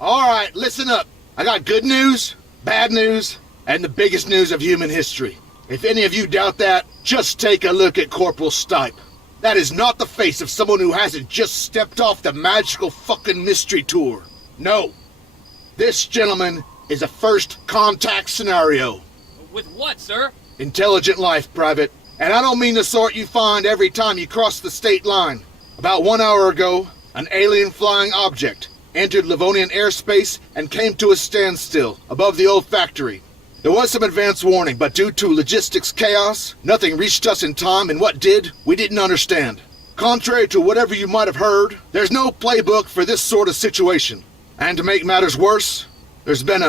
Alright, listen up. I got good news, bad news, and the biggest news of human history. If any of you doubt that, just take a look at Corporal Stipe. That is not the face of someone who hasn't just stepped off the magical fucking mystery tour. No. This gentleman is a first contact scenario. With what, sir? Intelligent life, Private. And I don't mean the sort you find every time you cross the state line. About 1 hour ago, an alien flying object entered Livonian airspace and came to a standstill above the old factory. There was some advance warning, but due to logistics chaos, nothing reached us in time, and what did, we didn't understand. Contrary to whatever you might have heard, there's no playbook for this sort of situation. And to make matters worse, there's been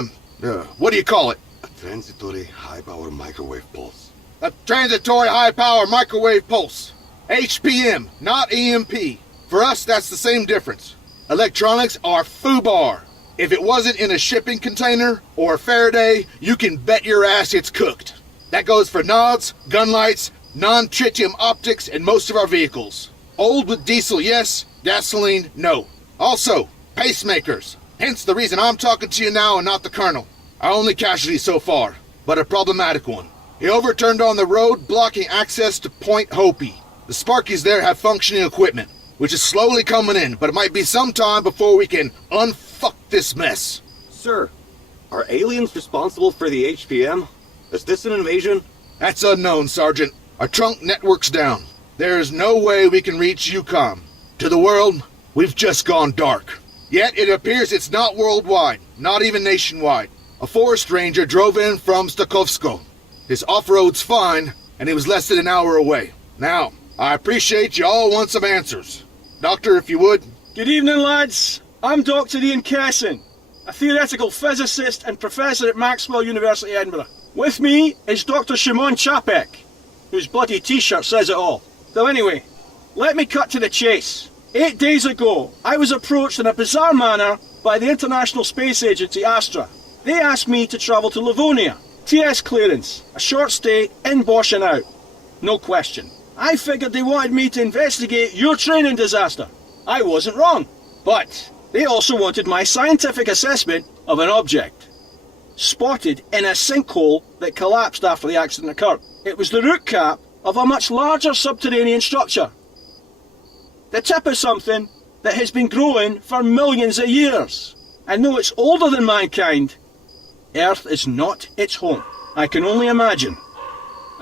what do you call it? A transitory high-power microwave pulse. A transitory high-power microwave pulse. HPM, not EMP. For us, that's the same difference. Electronics are FUBAR. If it wasn't in a shipping container or a Faraday, you can bet your ass it's cooked. That goes for nods, gun lights, non-tritium optics, and most of our vehicles. Old with diesel, yes. Gasoline, no. Also, pacemakers. Hence the reason I'm talking to you now and not the Colonel. Our only casualty so far, but a problematic one. He overturned on the road, blocking access to Point Hopi. The Sparkies there have functioning equipment, which is slowly coming in, but it might be some time before we can unfuck this mess. Sir, are aliens responsible for the HPM? Is this an invasion? That's unknown, Sergeant. Our trunk network's down. There is no way we can reach UCOM. To the world, we've just gone dark. Yet it appears it's not worldwide, not even nationwide. A forest ranger drove in from Stakhovsko. His off-road's fine, and he was less than an hour away. Now, I appreciate you all want some answers. Doctor, if you would. Good evening, lads. I'm Dr. Ian Kesson, a theoretical physicist and professor at Maxwell University, Edinburgh. With me is Dr. Shimon Chapek, whose bloody t-shirt says it all. So anyway, let me cut to the chase. 8 days ago, I was approached in a bizarre manner by the International Space Agency, Astra. They asked me to travel to Livonia. TS clearance, a short stay, in Bosch and out. No question. I figured they wanted me to investigate your training disaster. I wasn't wrong. But they also wanted my scientific assessment of an object spotted in a sinkhole that collapsed after the accident occurred. It was the root cap of a much larger subterranean structure. The tip of something that has been growing for millions of years. And though it's older than mankind, Earth is not its home. I can only imagine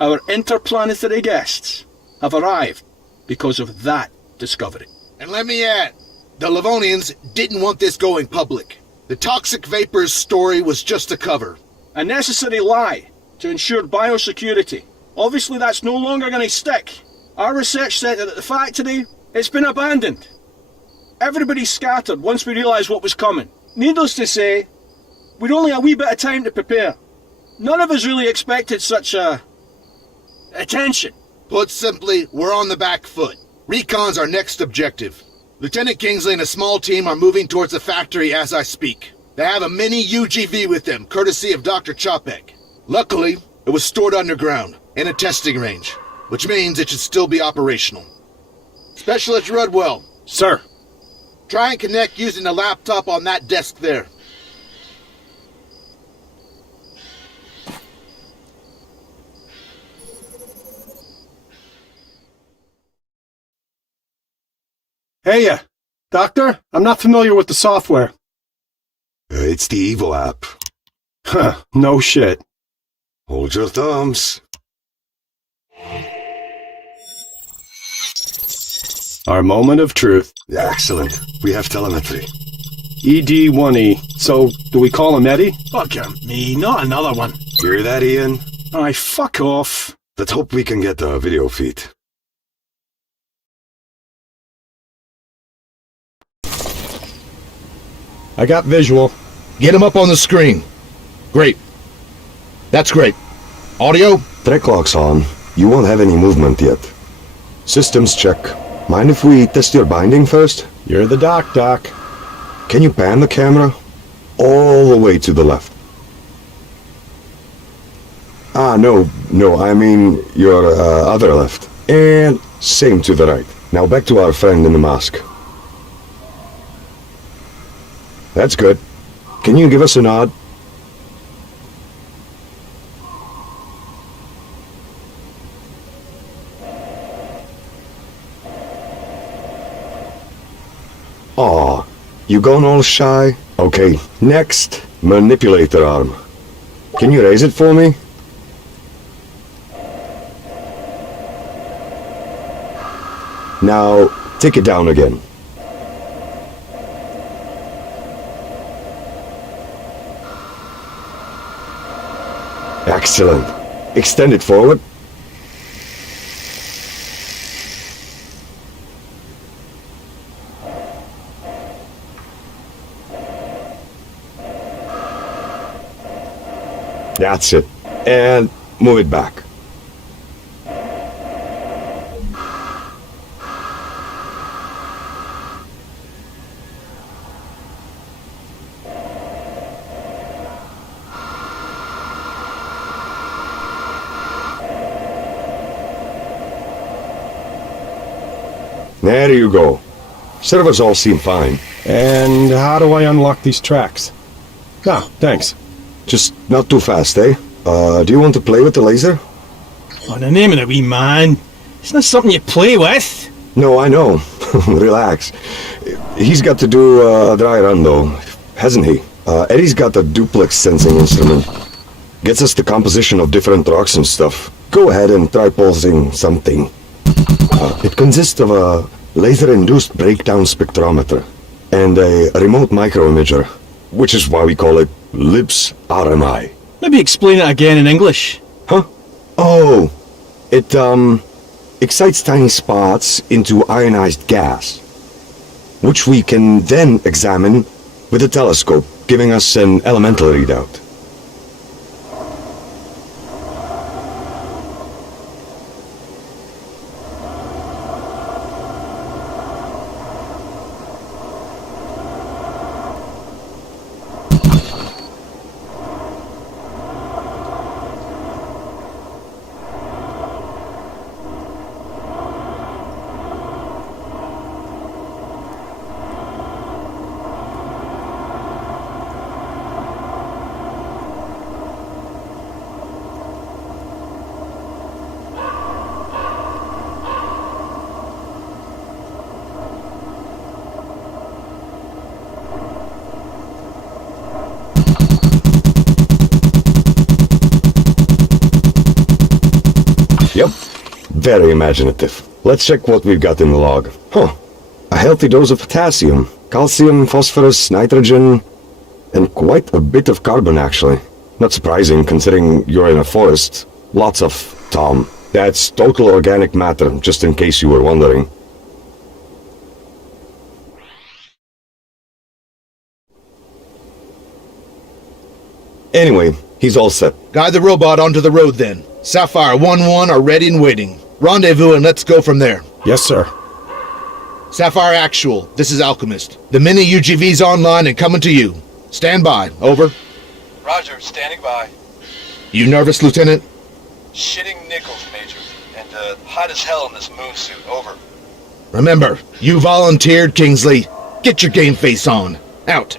our interplanetary guests have arrived because of that discovery. And let me add, the Livonians didn't want this going public. The toxic vapors story was just a cover. A necessary lie to ensure biosecurity. Obviously that's no longer going to stick. Our research centre at the factory, it's been abandoned. Everybody scattered once we realised what was coming. Needless to say, we'd only a wee bit of time to prepare. None of us really expected such attention. Put simply, we're on the back foot. Recon's our next objective. Lieutenant Kingsley and a small team are moving towards the factory as I speak. They have a mini UGV with them, courtesy of Dr. Chapek. Luckily, it was stored underground, in a testing range, which means it should still be operational. Specialist Rudwell. Sir. Try and connect using the laptop on that desk there. Hey, Doctor, I'm not familiar with the software. It's the Evo app. Huh, no shit. Hold your thumbs. Our moment of truth. Excellent. We have telemetry. ED1E. So, do we call him Eddie? Fuck me, not another one. Hear that, Ian? Aye, fuck off. Let's hope we can get a video feed. I got visual. Get him up on the screen. Great. That's great. Audio? Track lock's on. You won't have any movement yet. Systems check. Mind if we test your binding first? You're the doc. Can you pan the camera? All the way to the left. No, I mean your other left. And same to the right. Now back to our friend in the mask. That's good. Can you give us a nod? Aw, you gone all shy? Okay, next, manipulator arm. Can you raise it for me? Now, take it down again. Excellent. Extend it forward. That's it. And move it back. There you go. Servers all seem fine. And how do I unlock these tracks? Ah, thanks. Just not too fast, eh? Do you want to play with the laser? On the name of the wee man. It's not something you play with. No, I know. Relax. He's got to do a dry run, though, hasn't he? Eddie's got a duplex sensing instrument. Gets us the composition of different rocks and stuff. Go ahead and try pulsing something. It consists of a laser-induced breakdown spectrometer and a remote microimager, which is why we call it LIBS RMI. Maybe explain it again in English. Huh? Oh, it excites tiny spots into ionized gas, which we can then examine with a telescope, giving us an elemental readout. Yep, very imaginative. Let's check what we've got in the log. Huh, a healthy dose of potassium, calcium, phosphorus, nitrogen, and quite a bit of carbon, actually. Not surprising, considering you're in a forest. Lots of Tom. That's total organic matter, just in case you were wondering. Anyway, he's all set. Guide the robot onto the road then. Sapphire 1-1 are ready and waiting. Rendezvous and let's go from there. Yes, sir. Sapphire Actual, this is Alchemist. The mini UGV's online and coming to you. Stand by, over. Roger, standing by. You nervous, Lieutenant? Shitting nickels, Major. And, hot as hell in this moon suit, over. Remember, you volunteered, Kingsley. Get your game face on. Out.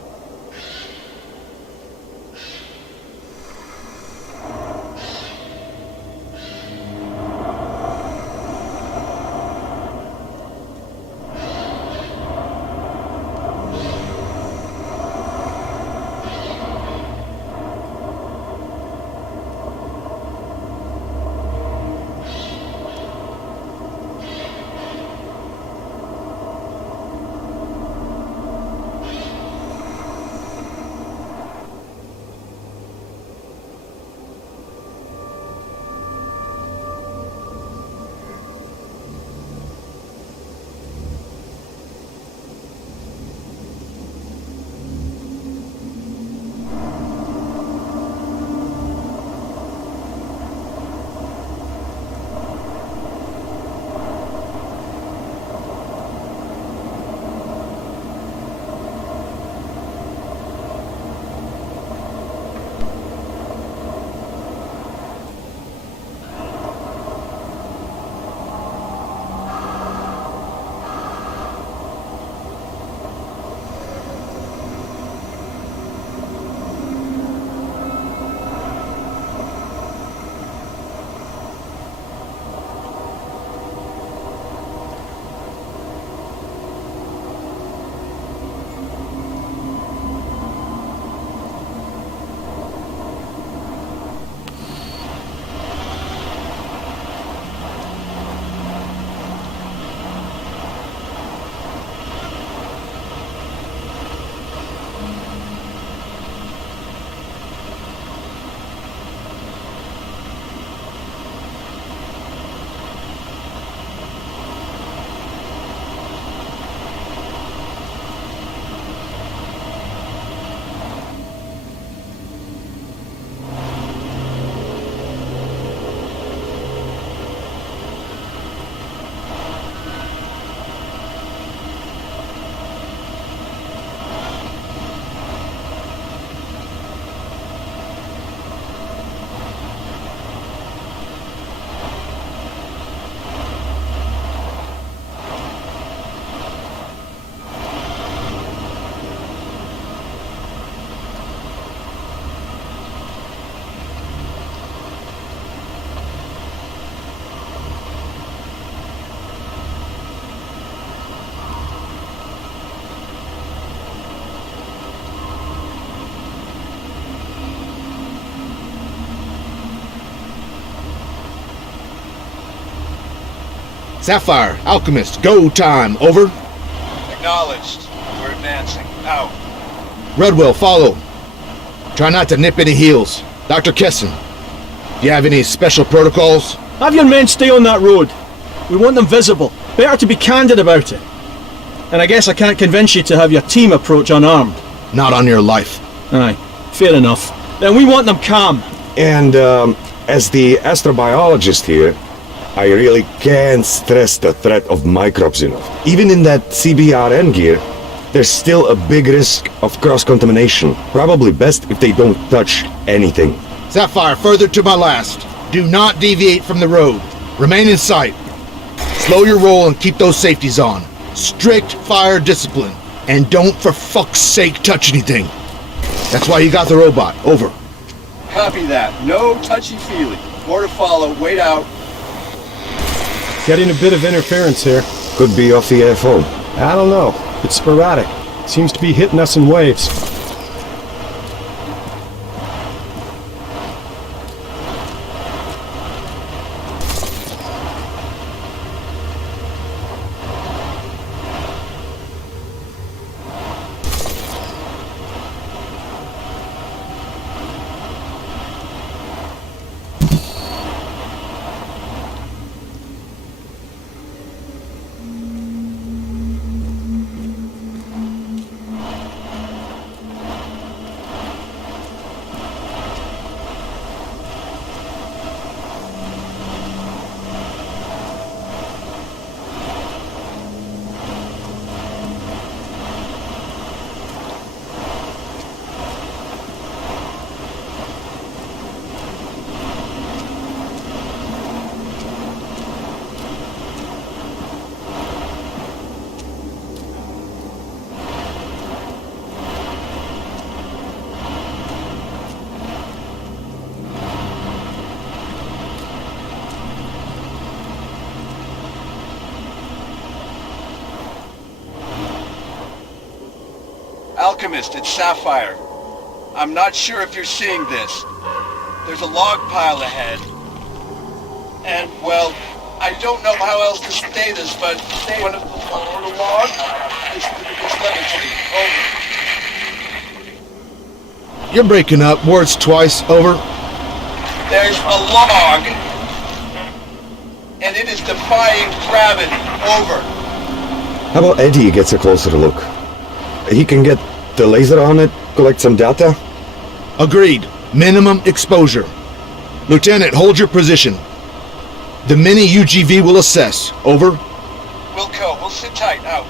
Sapphire, Alchemist, go time, over. Acknowledged. We're advancing. Out. Redwell, follow. Try not to nip any heels. Dr. Kesson, do you have any special protocols? Have your men stay on that road. We want them visible. Better to be candid about it. And I guess I can't convince you to have your team approach unarmed. Not on your life. Aye, fair enough. Then we want them calm. And, as the astrobiologist here, I really can't stress the threat of microbes enough. Even in that CBRN gear, there's still a big risk of cross-contamination. Probably best if they don't touch anything. Sapphire, further to my last. Do not deviate from the road. Remain in sight. Slow your roll and keep those safeties on. Strict fire discipline. And don't for fuck's sake touch anything. That's why you got the robot. Over. Copy that. No touchy-feely. More to follow. Wait out. Getting a bit of interference here. Could be off the AFO. I don't know. It's sporadic. Seems to be hitting us in waves. Alchemist, it's Sapphire. I'm not sure if you're seeing this. There's a log pile ahead. And, well, I don't know how else to say this, but one of the log is levitating. Over. You're breaking up. Words twice. Over. There's a log, and it is defying gravity. Over. How about Eddie gets a closer look? He can get the laser on it, collect some data? Agreed. Minimum exposure. Lieutenant, hold your position. The mini UGV will assess. Over. We'll go. We'll sit tight. Out.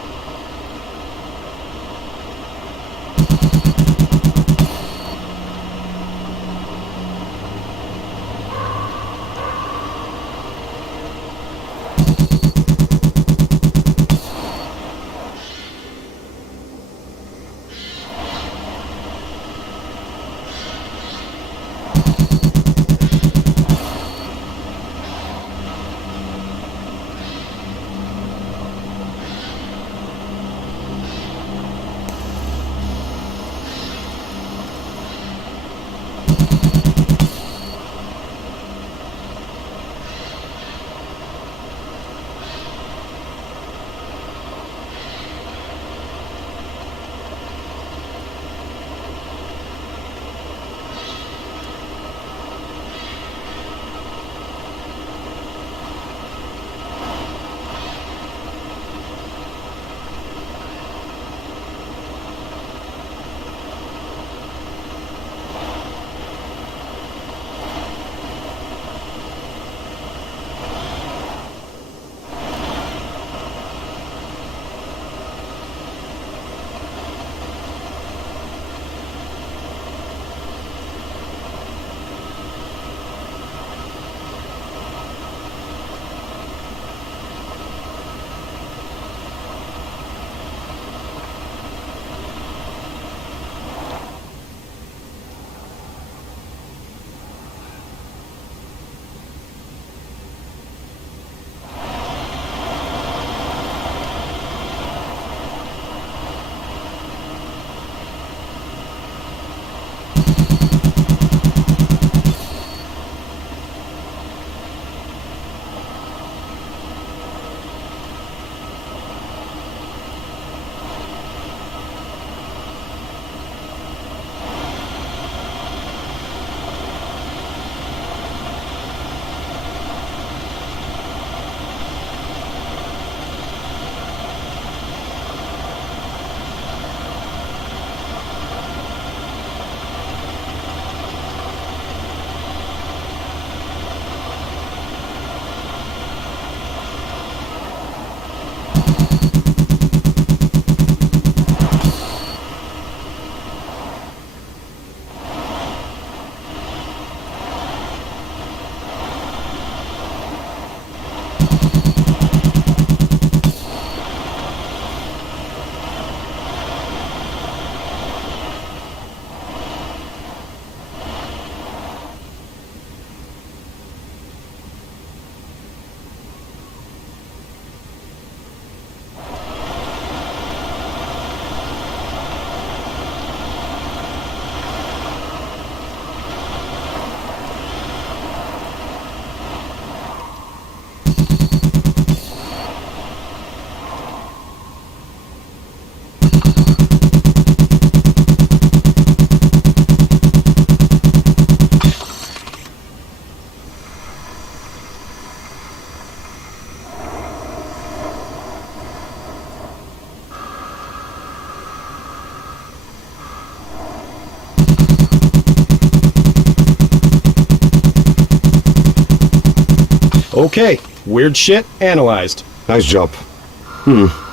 Okay, weird shit analyzed. Nice job.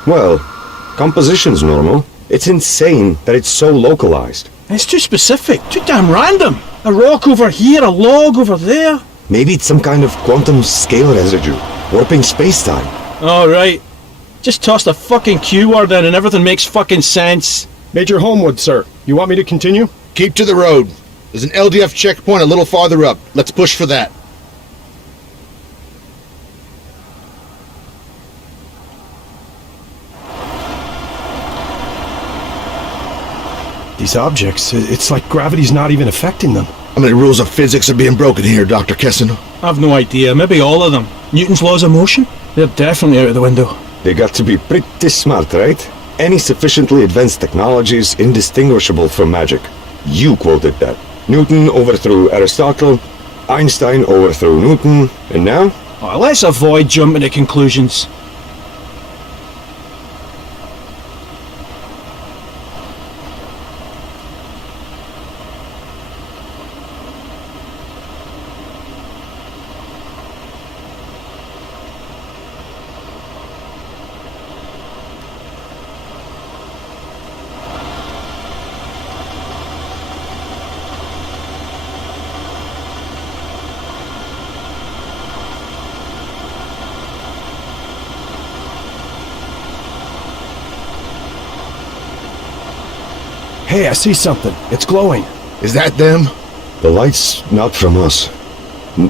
Well, composition's normal. It's insane that it's so localized. It's too specific, too damn random. A rock over here, a log over there. Maybe it's some kind of quantum scale residue, warping space-time. Alright. Just toss the fucking Q word in and everything makes fucking sense. Major Homewood, sir. You want me to continue? Keep to the road. There's an LDF checkpoint a little farther up. Let's push for that. These objects, it's like gravity's not even affecting them. How many rules of physics are being broken here, Dr. Kessin? I've no idea, maybe all of them. Newton's laws of motion? They're definitely out of the window. They got to be pretty smart, right? Any sufficiently advanced technology is indistinguishable from magic. You quoted that. Newton overthrew Aristotle, Einstein overthrew Newton, and now? Oh, let's avoid jumping to conclusions. Hey, I see something. It's glowing. Is that them? The light's not from us.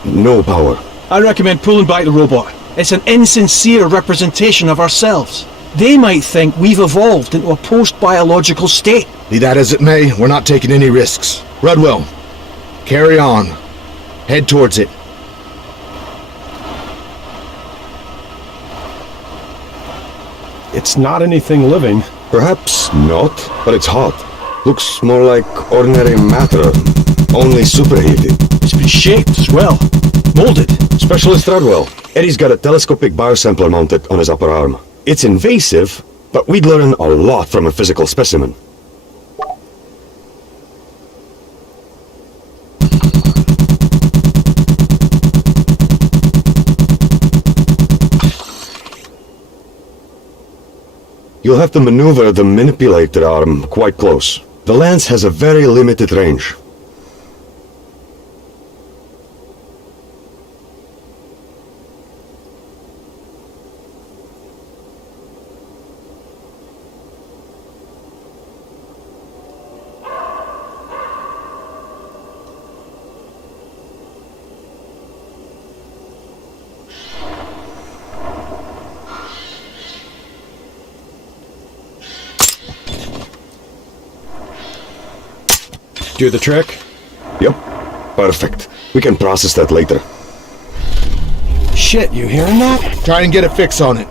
No power. I recommend pulling back the robot. It's an insincere representation of ourselves. They might think we've evolved into a post-biological state. Be that as it may, we're not taking any risks. Rudwell, carry on. Head towards it. It's not anything living. Perhaps not, but it's hot. Looks more like ordinary matter, only superheated. It's been shaped as well. Molded. Specialist Rodwell. Eddie's got a telescopic biosampler mounted on his upper arm. It's invasive, but we'd learn a lot from a physical specimen. You'll have to maneuver the manipulator arm quite close. The lens has a very limited range. Do the trick? Yep, perfect. We can process that later. Shit, you hearing that? Try and get a fix on it.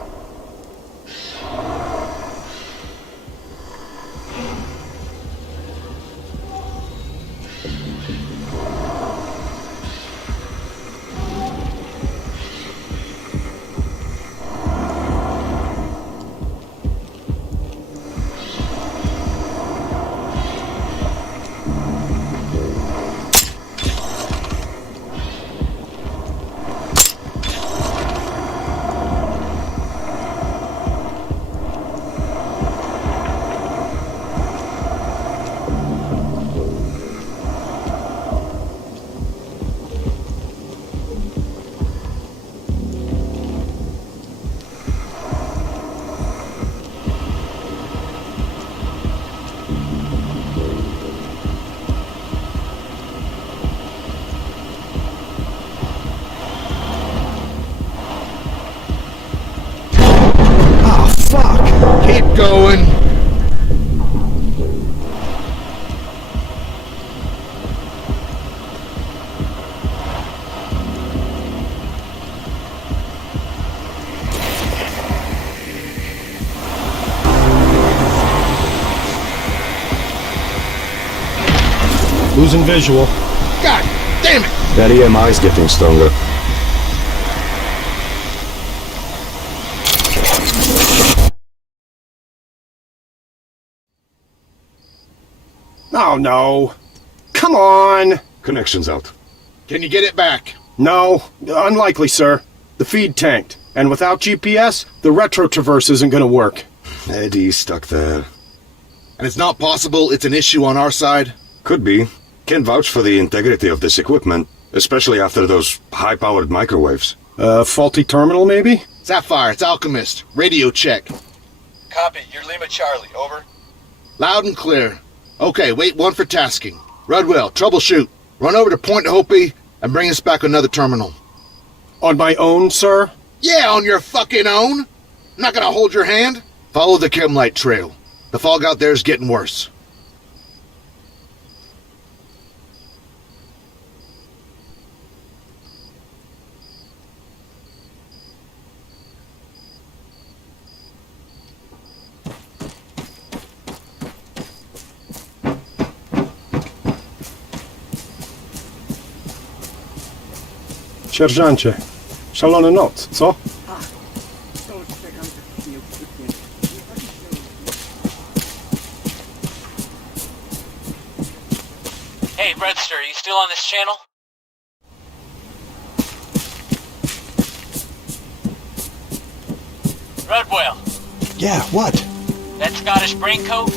Keep going. Losing visual. God damn it! That EMI's getting stronger. Oh, no. Come on. Connection's out. Can you get it back? No, unlikely, sir. The feed tanked, and without GPS, the retro-traverse isn't gonna work. Eddie's stuck there. And it's not possible it's an issue on our side? Could be. Can't vouch for the integrity of this equipment, especially after those high-powered microwaves. Faulty terminal, maybe? Sapphire, it's Alchemist. Radio check. Copy, you're Lima Charlie, over. Loud and clear. Okay, wait one for tasking. Rudwell, troubleshoot. Run over to Point Hopi and bring us back another terminal. On my own, sir? Yeah, on your fucking own. I'm not gonna hold your hand. Follow the chem light trail. The fog out there is getting worse. Sierżancie, szalona noc, co? Hey, Redster, you still on this channel? Rudwell, Yeah, what? that Scottish braincoat?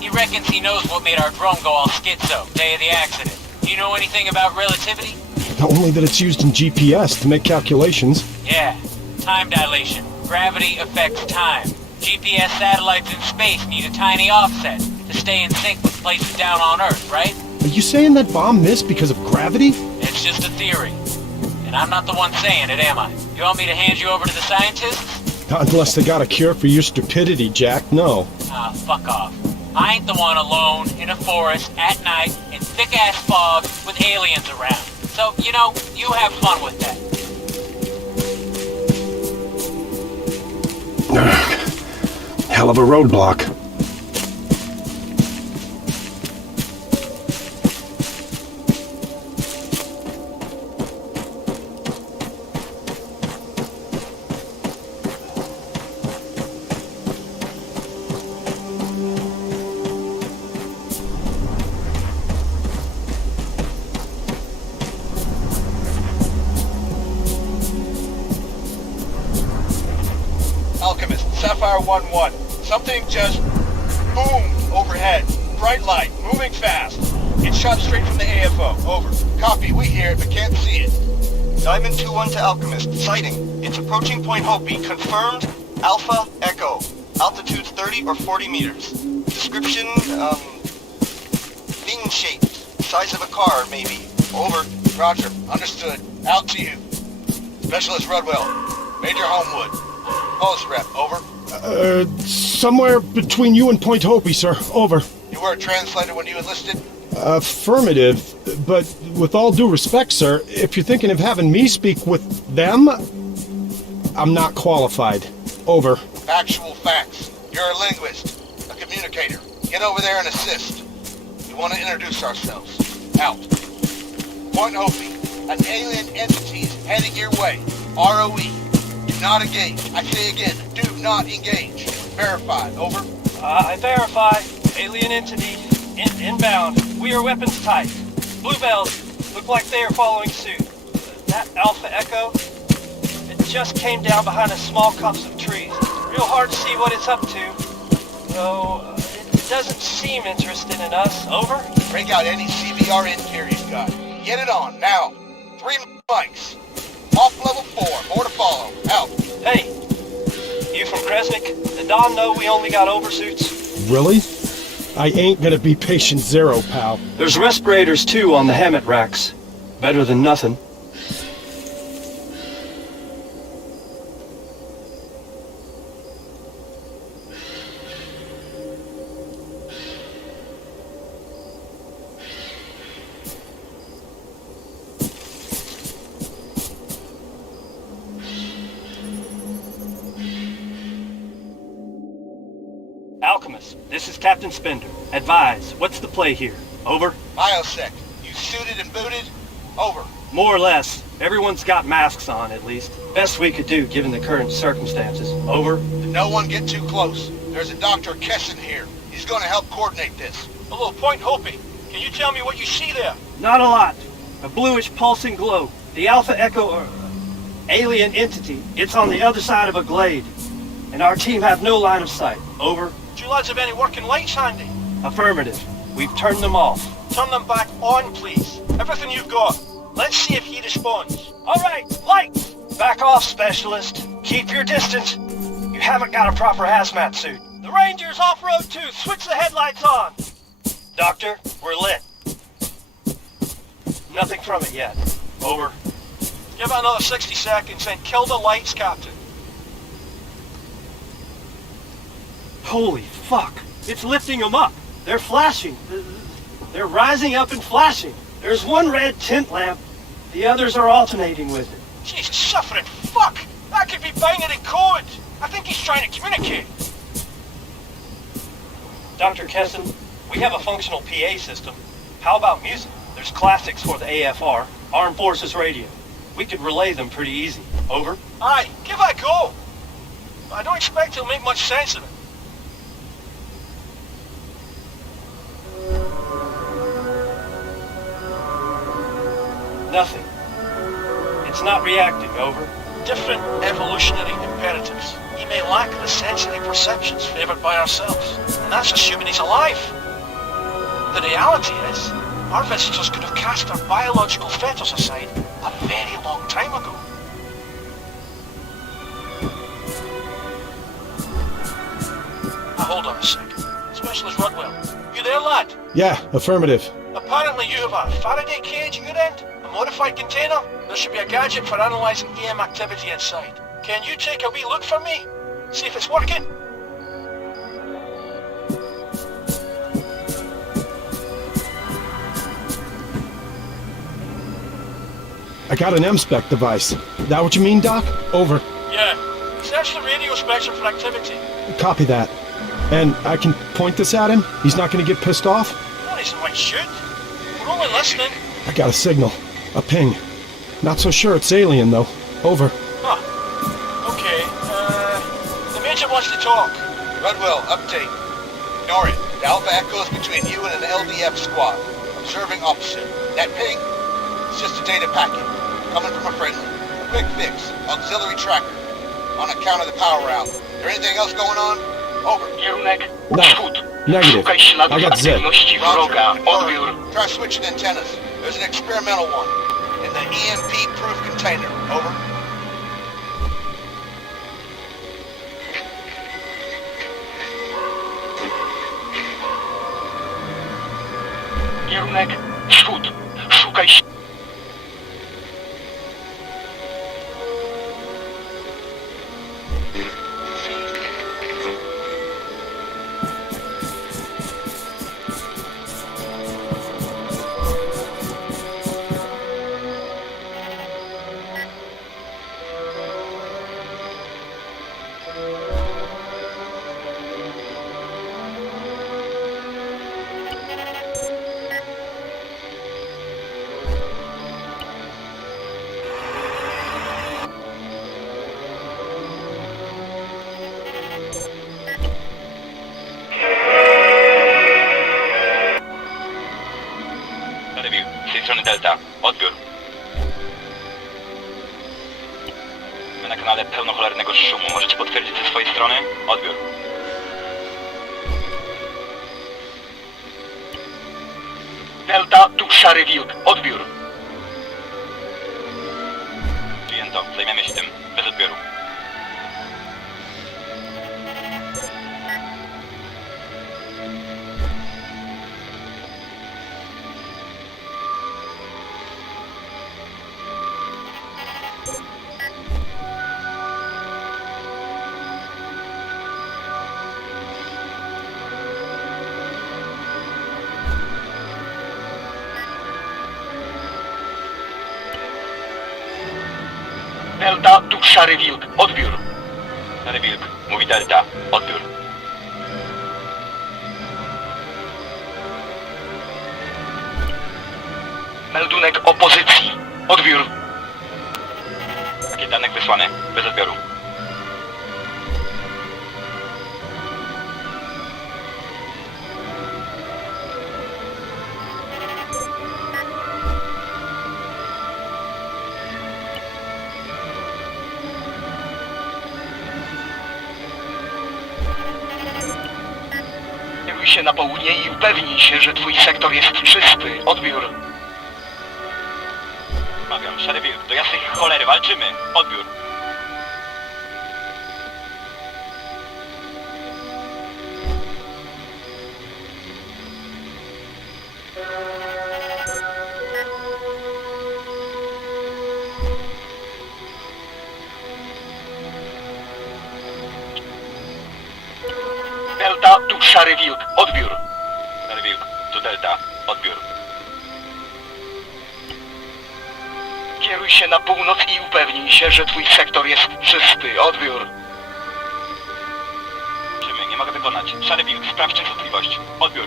He reckons he knows what made our drone go all schizo, day of the accident. Do you know anything about relativity? Only that it's used in GPS to make calculations. Yeah, time dilation. Gravity affects time. GPS satellites in space need a tiny offset to stay in sync with places down on Earth, right? Are you saying that bomb missed because of gravity? It's just a theory. And I'm not the one saying it, am I? You want me to hand you over to the scientists? Not unless they got a cure for your stupidity, Jack, no. Ah, fuck off. I ain't the one alone in a forest at night in thick-ass fog with aliens around. So, you know, you have fun with that. Hell of a roadblock. Alchemist, Sapphire 1-1. Something just boomed overhead. Bright light, moving fast. It shot straight from the AFO. Over. Copy, we hear it, but can't see it. Diamond 2-1 to Alchemist. Sighting. It's approaching Point Hopi. Confirmed. Alpha Echo. Altitude 30 or 40 meters. Description, wing shaped. Size of a car, maybe. Over. Roger. Understood. Out to you. Specialist Rudwell. Major Homewood. Post rep. Over. Somewhere between you and Point Hopi, sir. Over. You were a translator when you enlisted? Affirmative, but with all due respect, sir, if you're thinking of having me speak with them, I'm not qualified. Over. Actual facts. You're a linguist. A communicator. Get over there and assist. We want to introduce ourselves. Out. Point Hopi. An alien entity is heading your way. ROE. Do not engage. I say again, do not engage. Verified. Over. I verify. Alien entity. Inbound. We are weapons tight. Bluebells look like they are following suit. That Alpha Echo, it just came down behind a small copse of trees. Real hard to see what it's up to. Though, it doesn't seem interested in us. Over. Break out any CBR interior you've got. Get it on, now. 3 mics. Off level 4. More to follow. Out. Hey, you from Kresnik? Did Don know we only got oversuits? Really? I ain't gonna be patient zero, pal. There's respirators too on the Hammett racks. Better than nothing. Alchemist, this is Captain Spender. Advise, what's the play here? Over? Biosec. You suited and booted? Over. More or less. Everyone's got masks on, at least. Best we could do, given the current circumstances. Over? No one get too close. There's a Dr. Kesson here. He's going to help coordinate this. Hello, Point Hopi. Can you tell me what you see there? Not a lot. A bluish pulsing glow. The Alpha Echo, alien entity. It's on the other side of a glade. And our team have no line of sight. Over. Do you lads have any working lights handy? Affirmative. We've turned them off. Turn them back on, please. Everything you've got. Let's see if he responds. All right, lights! Back off, specialist. Keep your distance. You haven't got a proper hazmat suit. The Ranger's off-road too. Switch the headlights on. Doctor, we're lit. Nothing from it yet. Over. Give it another 60 seconds and kill the lights, Captain. Holy fuck. It's lifting them up. They're flashing. They're rising up and flashing. There's one red tint lamp. The others are alternating with it. Jesus, suffering fuck! That could be binary code! I think he's trying to communicate. Dr. Kesson, we have a functional PA system. How about music? There's classics for the AFR, Armed Forces Radio. We could relay them pretty easy. Over. Aye, give it a go. I don't expect it'll make much sense of it. Nothing. It's not reacting, over. Different evolutionary imperatives. He may lack the sensory perceptions favoured by ourselves, and that's assuming he's alive. The reality is, our visitors could have cast their biological fetters aside a very long time ago. Now hold on a second. Specialist Rudwell, you there, lad? Yeah, affirmative. Apparently you have a Faraday cage at your end, a modified container. There should be a gadget for analysing EM activity inside. Can you take a wee look for me? See if it's working? I got an M-spec device. That what you mean, Doc? Over. Yeah. Search the radio spectrum for activity. Copy that. And I can point this at him? He's not gonna get pissed off? No reason why he should. We're only listening. I got a signal. A ping. Not so sure it's alien, though. Over. Huh. Okay, the Major wants to talk. Rudwell, update. Ignore it. The Alpha Echo's between you and an LDF squad. Observing opposite. That ping? It's just a data packet. Coming from a friendly. A quick fix. Auxiliary tracker. On account of the power out. There anything else going on? Over. Kierunek No. wschód. Negative. Szukaj śladów I got zip. aktywności wroga. Odbiór. Try switching antennas. There's an experimental one. In the EMP-proof container. Over. Kierunek wschód. Szukaj Delta, odbiór. My na kanale pełno cholernego szumu. Możecie potwierdzić ze swojej strony? Odbiór. Delta, tu szary wilk. Odbiór. Przyjęto. Zajmiemy się tym. Bez odbioru. Delta, tu szary wilk. Odbiór. Szary wilk. Mówi Delta. Odbiór. Meldunek opozycji. Odbiór. Pakiet danych wysłany. Bez odbioru. Kieruj się na południe i upewnij się, że twój sektor jest czysty. Odbiór. Mawiam, szary wilk, do jasnej cholery, walczymy. Odbiór. Delta, tu szary wilk. Odbiór. Szary wilk, tu delta. Odbiór. Kieruj się na północ i upewnij się, że twój sektor jest czysty. Odbiór. Walczymy, nie mogę wykonać. Szary wilk, sprawdź częstotliwość. Odbiór.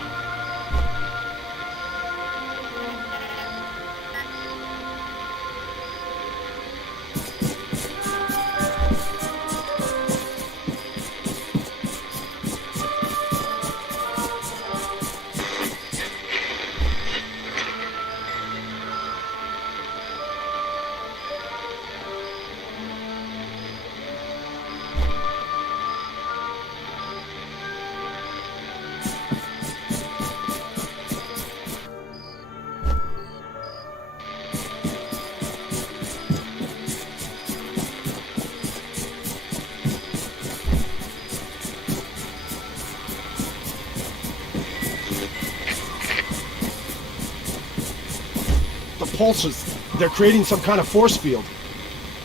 The pulses, they're creating some kind of force field.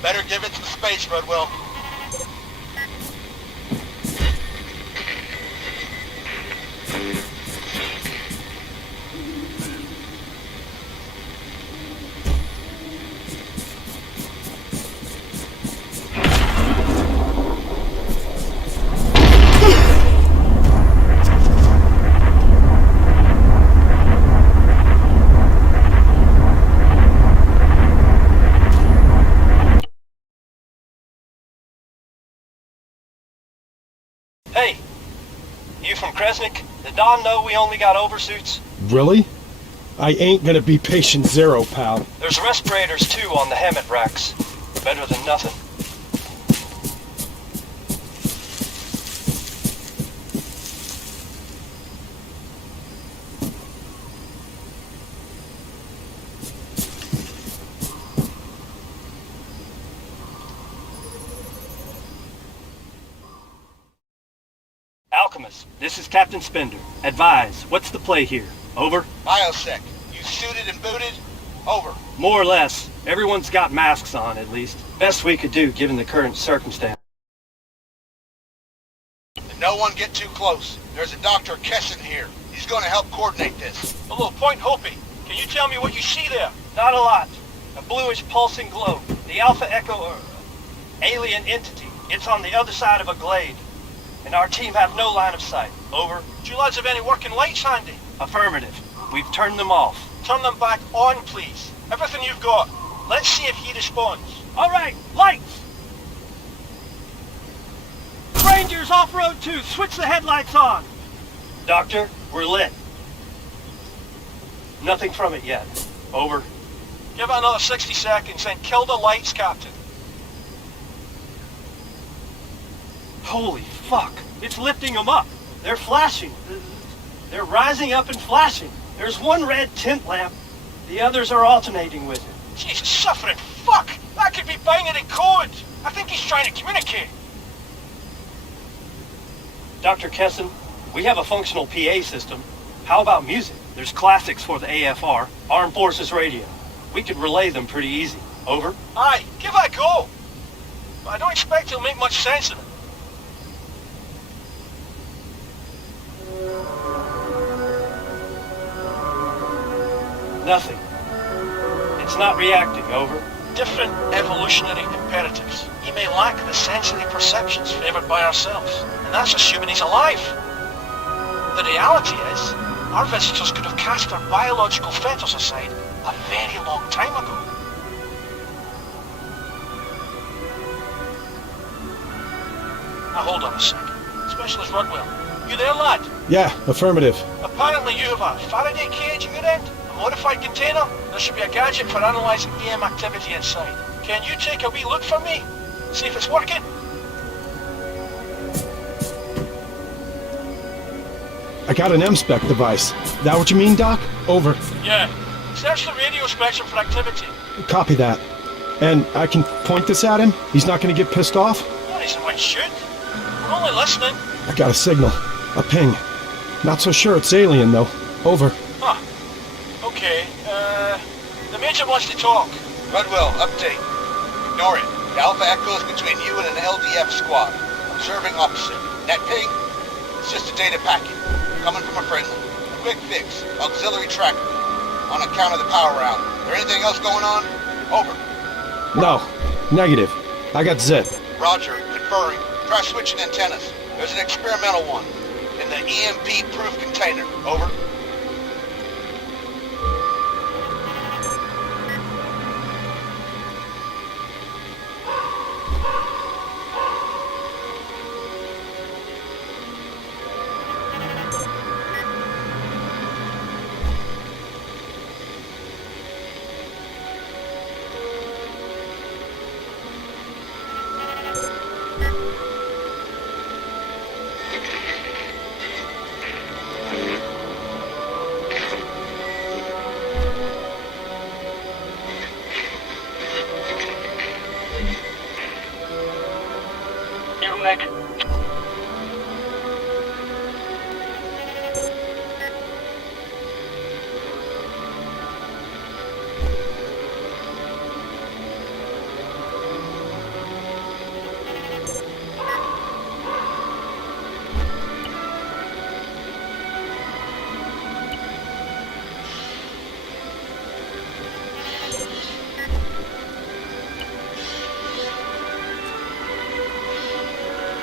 Better give it some space, Rudwell. Hey, you from Kresnik? Did Don know we only got oversuits? Really? I ain't gonna be patient zero, pal. There's respirators too on the helmet racks. Better than nothing. Alchemist, this is Captain Spender. Advise, what's the play here? Over? Biosec, you suited and booted? Over. More or less. Everyone's got masks on, at least. Best we could do, given the current circumstance. And no one get too close. There's a Dr. Kessin here. He's going to help coordinate this. Hello, Point Hopi. Can you tell me what you see there? Not a lot. A bluish pulsing globe. The Alpha Echo, alien entity. It's on the other side of a glade. And our team have no line of sight. Over. Do you lads have any working lights handy? Affirmative. We've turned them off. Turn them back on, please. Everything you've got. Let's see if he responds. All right, lights! Rangers off-road 2, switch the headlights on. Doctor, we're lit. Nothing from it yet. Over. Give it another 60 seconds and kill the lights, Captain. Holy fuck. It's lifting them up. They're flashing. They're rising up and flashing. There's one red tint lamp. The others are alternating with it. Jesus suffering. Fuck! That could be binary code. I think he's trying to communicate. Dr. Kessin, we have a functional PA system. How about music? There's classics for the AFR, Armed Forces Radio. We could relay them pretty easy. Over. Aye, give it a go. But I don't expect he'll make much sense of it. Nothing. It's not reacting, over. Different evolutionary imperatives. He may lack the sensory perceptions favoured by ourselves, and that's assuming he's alive. The reality is, our visitors could have cast their biological fetters aside a very long time ago. Now hold on a sec. Specialist Rodwell, you there, lad? Yeah, affirmative. Apparently you have a Faraday cage at your end, a modified container. There should be a gadget for analysing EM activity inside. Can you take a wee look for me? See if it's working? I got an M-spec device. That what you mean, Doc? Over. Yeah. Search the radio spectrum for activity. Copy that. And I can point this at him? He's not going to get pissed off? Well, he's the one shooting. We're only listening. I got a signal. A ping. Not so sure it's alien, though. Over. Huh. Okay, the Major wants to talk. Rudwell, update. Ignore it. The Alpha Echo's between you and an LDF squad. Observing opposite. That ping? It's just a data packet. Coming from a friendly. A quick fix. Auxiliary tracker. On account of the power out. There anything else going on? Over. No. Negative. I got zip. Roger. Conferring. Try switching antennas. There's an experimental one. In the EMP-proof container. Over. Kierunek.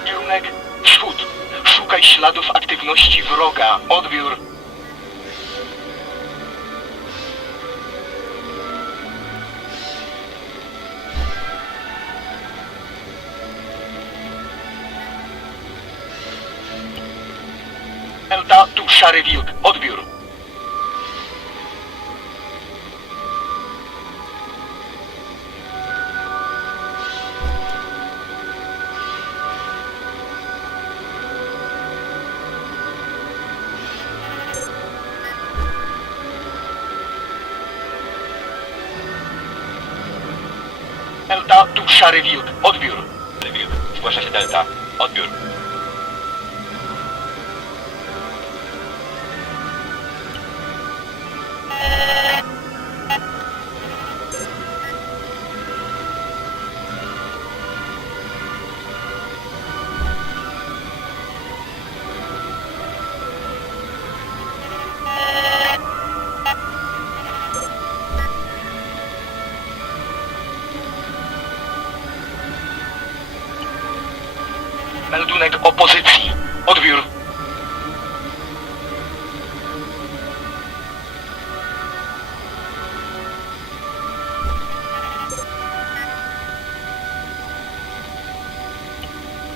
Kierunek wschód. Szukaj śladów aktywności wroga. Odbiór. Delta, tu szary wilk. Odbiór. Delta, tu szary wilk. Odbiór. Szary wilk. Zgłasza się Delta. Odbiór. Meldunek opozycji. Odbiór.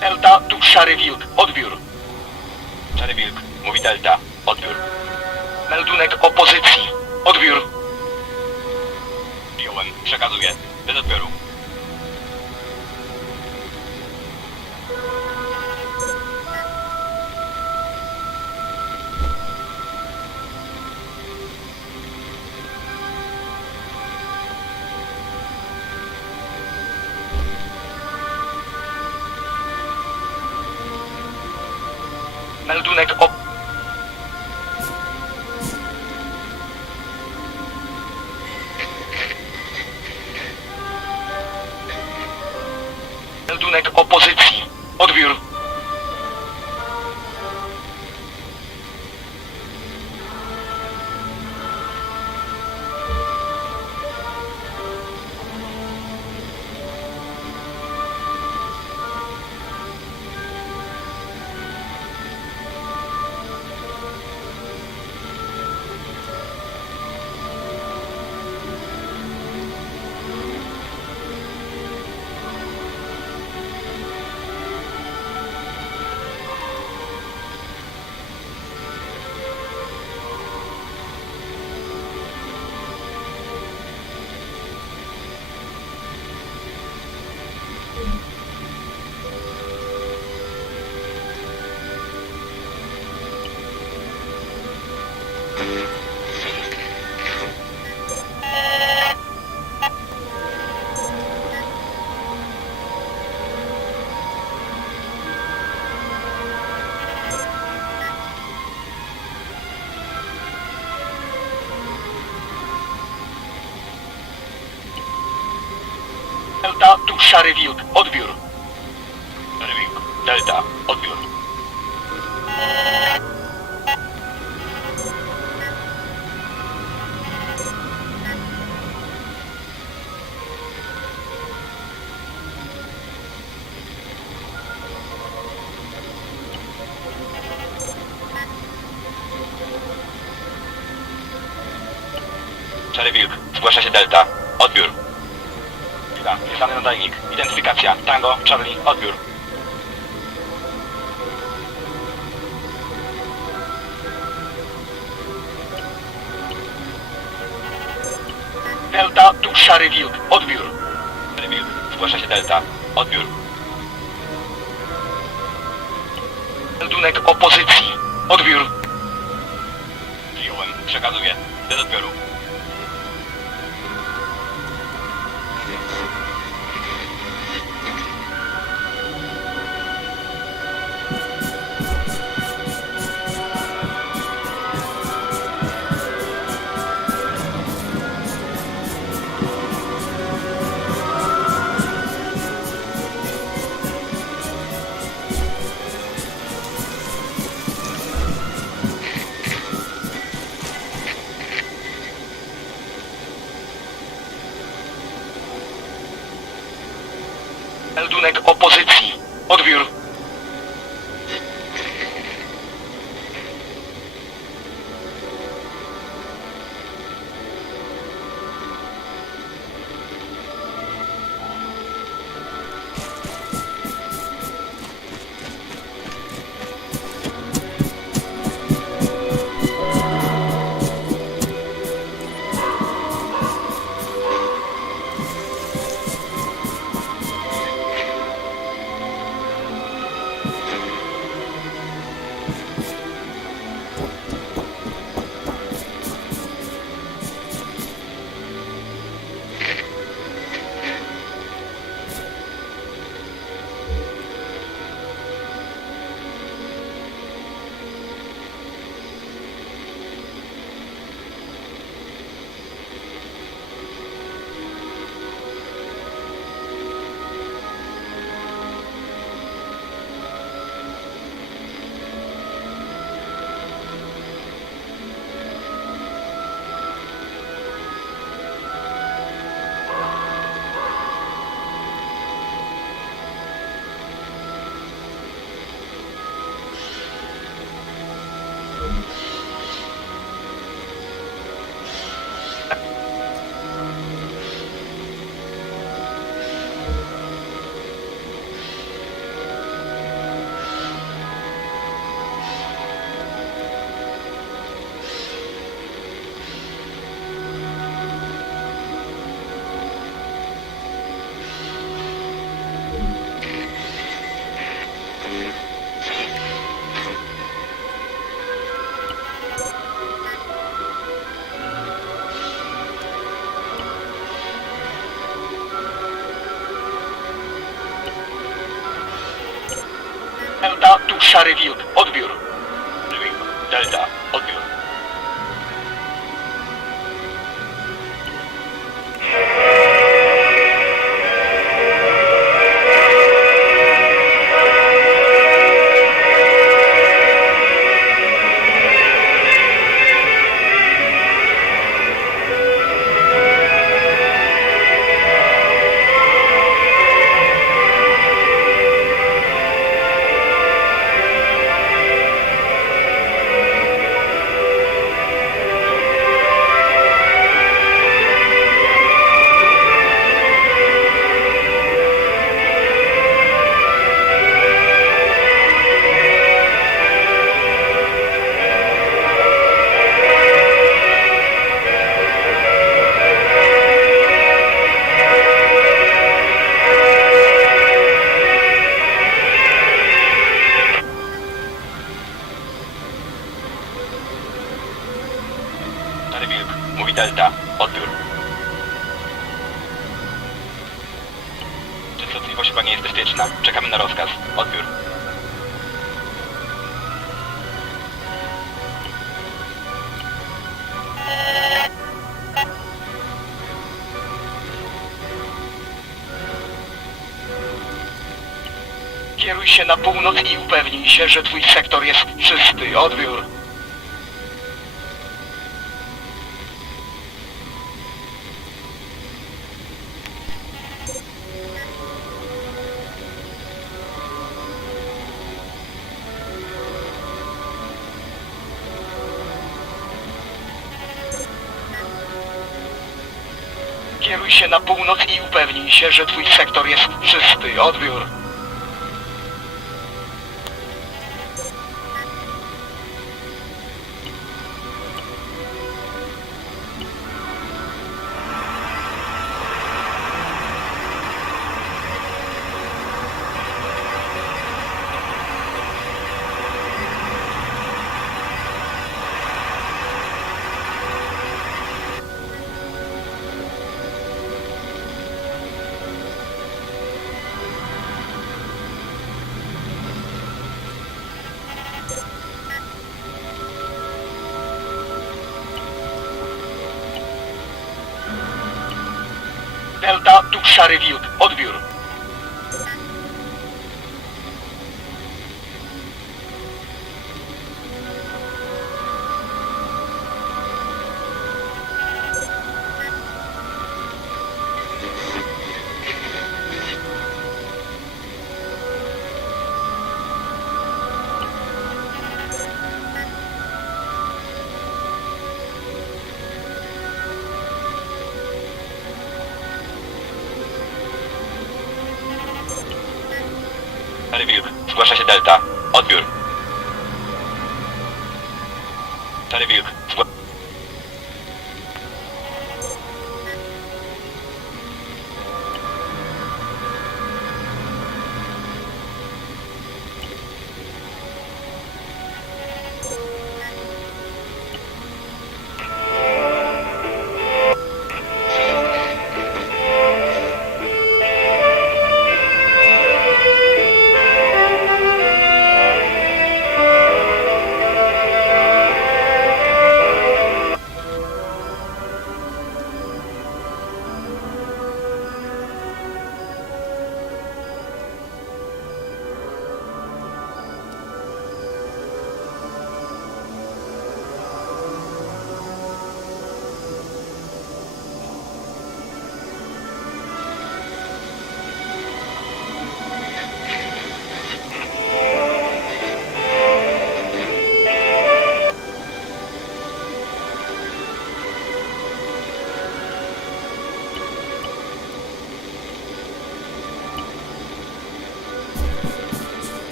Delta, tu szary wilk. Odbiór. Szary wilk. Mówi Delta. Odbiór. Meldunek opozycji. Odbiór. Przyjąłem. Przekazuję. Bez odbioru. Meldunek op... Meldunek opozycji. Odbiór. Delta, tu szary wilk, odbiór. Szary wilk. Delta, odbiór. Szary wilk. Zgłasza się Delta. Odbiór. Chwila. Wpisany nadajnik. Identyfikacja. Tango, Charlie, odbiór. Delta, tu szary wilk, odbiór. Szary wilk. Zgłasza się Delta. Odbiór. Meldunek opozycji, odbiór. Przyjąłem. Przekazuję. Bez odbioru. Meldunek opozycji, odbiór. Delta, tu szary wilk, odbiór. Wilk. Delta, odbiór. Stary Wilk, mówi Delta. Odbiór. Częstotliwość chyba nie jest bezpieczna. Czekamy na rozkaz. Odbiór. Kieruj się na północ i upewnij się, że twój sektor jest czysty. Odbiór. Kieruj się na północ i upewnij się, że twój sektor jest czysty. Odbiór. Delta, tu Szary Wilk. Odbiór. Stary Wilk, zgłasza się Delta. Odbiór. Stary Wilk,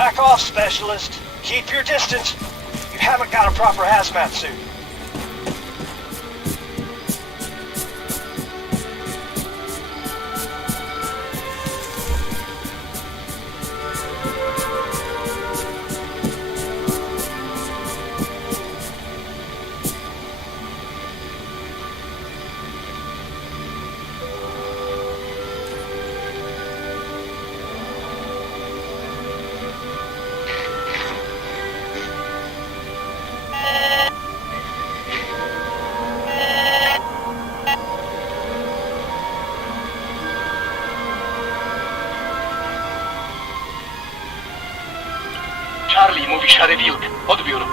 Back off, specialist. Keep your distance. You haven't got a proper hazmat suit. Charlie, mówi Szary Wilk. Odbiór.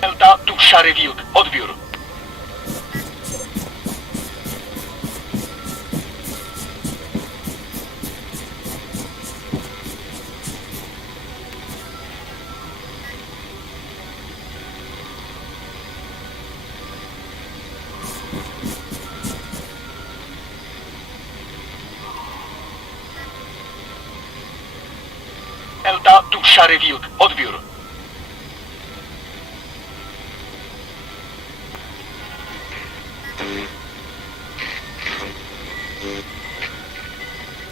Delta, tu Szary Wilk. Odbiór. Delta, tu Szary Wilk. Odbiór.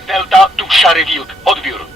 Delta, tu Szary Wilk. Odbiór.